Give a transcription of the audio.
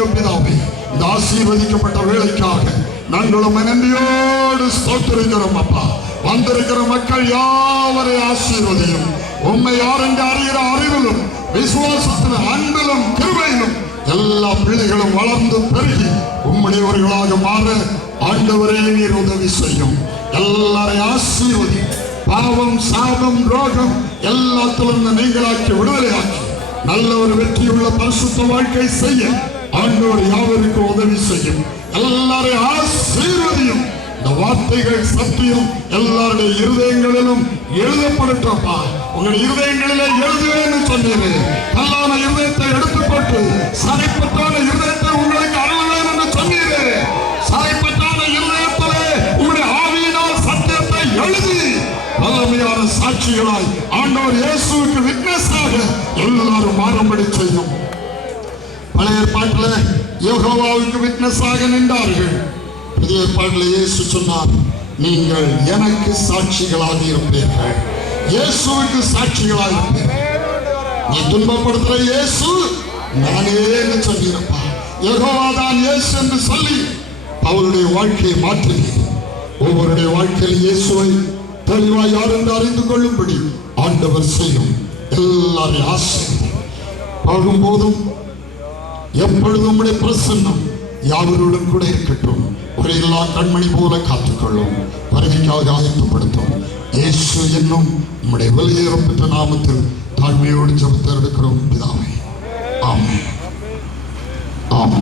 பரலோக பிதாவே, இந்த ஆசீர்வதிக்கப்பட்ட வேளைக்காக நாங்களும் நன்றியோடு ஸ்தோத்திரிக்கிறோம் அப்பா. வந்திருக்கிற மக்கள் யாவரை ஆசீர்வதியும். உண்மை யார் என்று அறிகிற அறிவிலும் விசுவாசத்திலும் அன்பிலும் கிருபையிலும் எல்லா பிள்ளைகளும் வளர்ந்து பெருகி உம்முடையவர்களாக மாற ஆண்டவரே நீர் உதவி செய்யும். எல்லாரையும் ஆசீர்வதி. பாவம், சாபம், ரோகம் எல்லாத்திலிருந்து நீங்களாக்கி விடுதலையாக்கி நல்ல ஒரு வெற்றியுள்ள பரிசுத்த வாழ்க்கை செய்ய ஆண்டவர் யாவருக்கும் உதவி செய்யும். எல்லாரையும் ஆசீர்வதியும். இந்த வார்த்தைகள் சத்தியம் எல்லாருடைய இருதயங்களிலும் எழுதப்படட்டப்பா. உங்களுடைய இருதயங்களிலே எழுதுவேன்னு சொன்னீங்க. கல்லான இருதயத்தை எடுத்து போட்டு சரைப்பட்டான இருதயத்தை உங்களுக்கு அருள்வேன் என்று சொன்னீங்க. சரைப்பட்டான இருதயத்திலே உங்களுடைய ஆவியினால் சத்தியத்தை எழுதி பலமையான சாட்சிகளாய் ஆண்டவர் இயேசுவுக்கு விட்னஸாக எல்லாரும் மாறும்படி செய்யும். பழைய ஏற்பாட்டில் யெகோவாவுக்கு விட்னஸாக நின்றார்கள். புதிய ஏற்பாட்டில் இயேசு சொன்னார், நீங்கள் எனக்கு சாட்சிகளாக இருப்பீர்கள். இயேசுவுக்கு சாட்சிகளாக இருப்பீர்கள். நீ துன்பப்படுத்துற இயேசு நானே என்று சொல்லியிருப்பா. யெகோவா தான் இயேசு என்று சொல்லி அவருடைய வாழ்க்கையை மாற்றுகிறேன். ஒவ்வொருடைய வாழ்க்கையில் இயேசுவை தெளிவாய் யார் என்று அறிந்து கொள்ளும்படி ஆண்டவர் செய்யும். எல்லாரையும் ஆசீர்வதியும். போகும்போதும் எப்பொழுதும் உடைய பிரசன்னம் யாவருடன் கூட இருக்கட்டும். ஒரு எல்லா கண்மணி போல காத்துக்கொள்ளும். வருகைக்காக ஆயத்தப்படுத்தும். இயேசு என்னும் உம்முடைய வெளியேறப்பட்ட நாமத்தில் தாழ்மையோடு ஜெபத்தை எடுக்கிறோம் பிதாவே. ஆமென். ஆமென்.